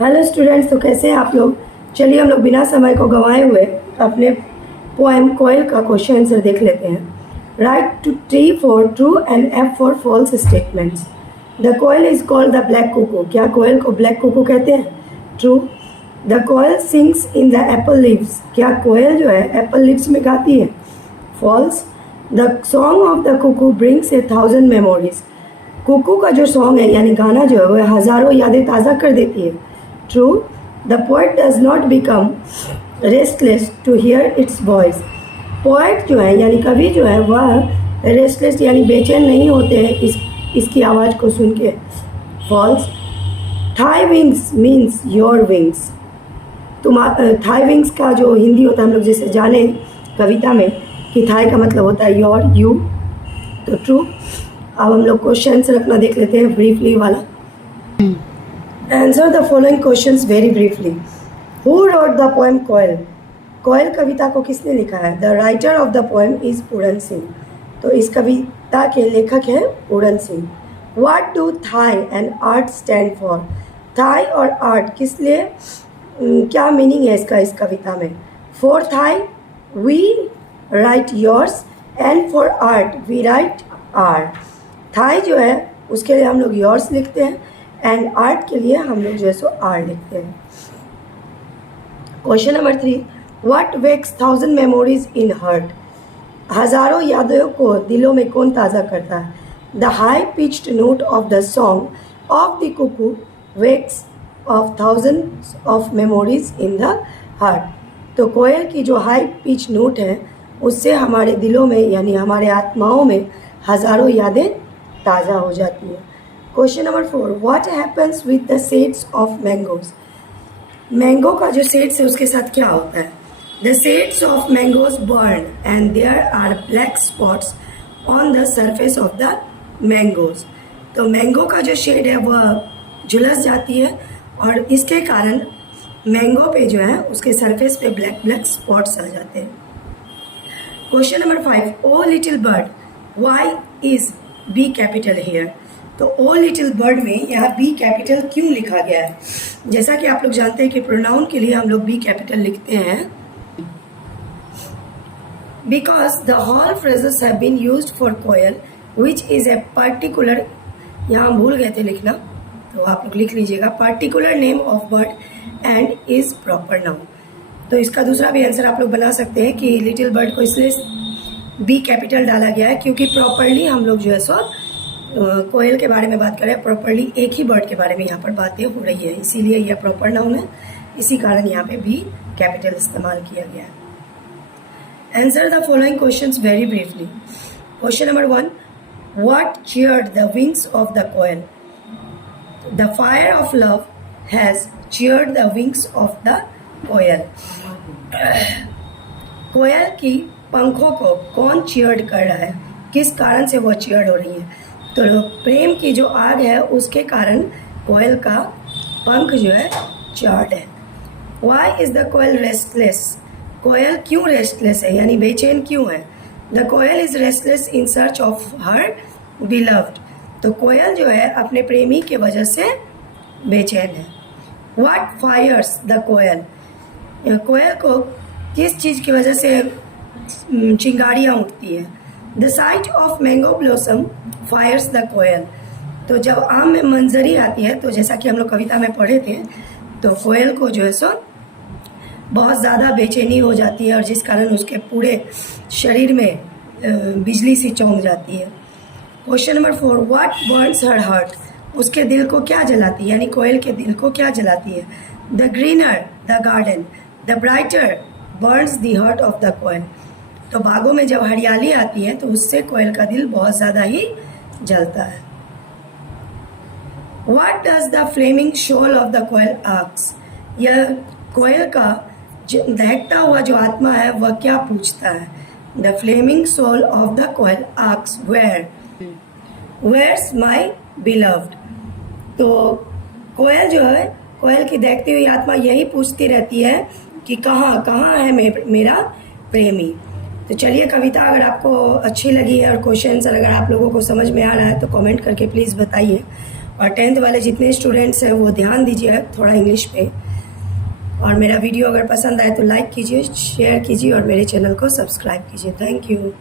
Hello students, तो कैसे हैं आप लोग। चलिए हम लोग बिना समय को गंवाए हुए अपने पोएम कोयल का क्वेश्चन आंसर देख लेते हैं। Write to T for true and F for false statements. The coil is called the black cuckoo. क्या कोयल को ब्लैक कुकू कहते हैं? True. The koel sings in the apple leaves. क्या कोयल जो है एप्पल लीव्स में गाती है? False. The song of the cuckoo brings 1,000 memories. Cuckoo का जो सॉन्ग है यानी गाना जो है वह हज़ारों यादें ताज़ा कर देती है। True, the poet does not become restless to hear its voice. Poet जो है यानी कवि जो है वह रेस्टलेस यानी बेचैन नहीं होते हैं इसकी आवाज़ को सुन के। False. Thy wings means your wings. Thy wings का जो हिंदी होता है हम लोग जैसे जाने कविता में कि थाई का मतलब होता है योर, यू, तो ट्रू। अब हम लोग क्वेश्चन रखना देख लेते हैं ब्रीफली वाला। Answer the following questions very briefly. Who wrote the poem Koel? कोयल कविता को किसने लिखा है? The writer of the poem is Puran Singh. तो इस कविता के लेखक हैं Puran Singh. What do Thai and art stand for? Thai और art किस लिए क्या मीनिंग है इसका इस कविता में? For Thai we write yours and for art we write our। Thai जो है उसके लिए हम लोग yours लिखते हैं एंड आर्ट के लिए हम लोग जो है सो आर लिखते हैं। Question number 3, what wakes 1,000 memories in heart. हज़ारों यादों को दिलों में कौन ताज़ा करता है? The high pitched note of the song of the cuckoo wakes of 1,000 of memories in the heart. तो कोयल की जो हाई पिच नोट है उससे हमारे दिलों में यानी हमारे आत्माओं में हज़ारों यादें ताज़ा हो जाती हैं। Question number 4, what happens with the seeds of mangoes. Mango का जो सीड्स है उसके साथ क्या होता है? The seeds of mangoes burn and there are black spots on the surface of the mangoes. तो मैंगो का जो शेड है वह झुलस जाती है और इसके कारण मैंगो पे जो है उसके सरफेस पे ब्लैक ब्लैक स्पॉट्स आ जाते हैं। Question number 5, O little bird why is B capital here. तो ओ लिटिल बर्ड में यहाँ बी कैपिटल क्यों लिखा गया है? जैसा कि आप लोग जानते हैं कि प्रोनाउन के लिए हम लोग बी कैपिटल लिखते हैं because the whole phrases have been used for koel which is a particular, यहाँ भूल गए थे लिखना तो आप लोग लिख लीजिएगा, particular name of bird and is proper noun. तो इसका दूसरा भी आंसर आप लोग बना सकते हैं कि लिटिल बर्ड को इसलिए बी कैपिटल डाला गया है क्योंकि प्रॉपरली हम लोग जो है सो कोयल के बारे में बात करें, प्रॉपरली एक ही बर्ड के बारे में यहाँ पर बातें हो रही है, इसीलिए यह प्रॉपर नाउन है, इसी कारण यहाँ पे भी कैपिटल इस्तेमाल किया गया है। Answer the following questions very briefly. Question number 1, what cheered the wings of the koel. The fire of love has cheered the wings of the koel. कोयल की पंखों को कौन चीयर्ड कर रहा है? किस कारण से वह चीयर्ड हो रही है? तो प्रेम की जो आग है उसके कारण कोयल का पंख जो है चार्ड है। Why is the koel restless. कोयल क्यों रेस्टलेस है यानी बेचैन क्यों है? The coil is restless in search of her beloved. तो कोयल जो है अपने प्रेमी के वजह से बेचैन है। What fires the koel. कोयल को किस चीज़ की वजह से चिंगारियाँ उठती है? The sight of mango blossom fires the koel. तो जब आम में मंजरी आती है तो जैसा कि हम लोग कविता में पढ़े थे तो कोयल को जो है सो बहुत ज़्यादा बेचैनी हो जाती है और जिस कारण उसके पूरे शरीर में बिजली सी चमक जाती है। Question number 4, what Burns her heart. उसके दिल को क्या जलाती है यानी कोयल के दिल को क्या जलाती है? The greener the garden the brighter burns the heart of the koel. तो बागों में जब हरियाली आती है तो उससे कोयल का दिल बहुत ज़्यादा ही जलता है। What does the flaming soul of the coil asks। यह कोयल का दहकता हुआ जो आत्मा है वह क्या पूछता है? The flaming soul of the coil asks where's my beloved। तो कोयल जो है कोयल की दहकती हुई आत्मा यही पूछती रहती है कि कहाँ है मेरा प्रेमी। तो चलिए कविता अगर आपको अच्छी लगी है और क्वेश्चन अगर आप लोगों को समझ में आ रहा है तो कमेंट करके प्लीज़ बताइए और 10th वाले जितने स्टूडेंट्स हैं वो ध्यान दीजिए थोड़ा इंग्लिश पे। और मेरा वीडियो अगर पसंद आए तो लाइक कीजिए, शेयर कीजिए और मेरे चैनल को सब्सक्राइब कीजिए। Thank you.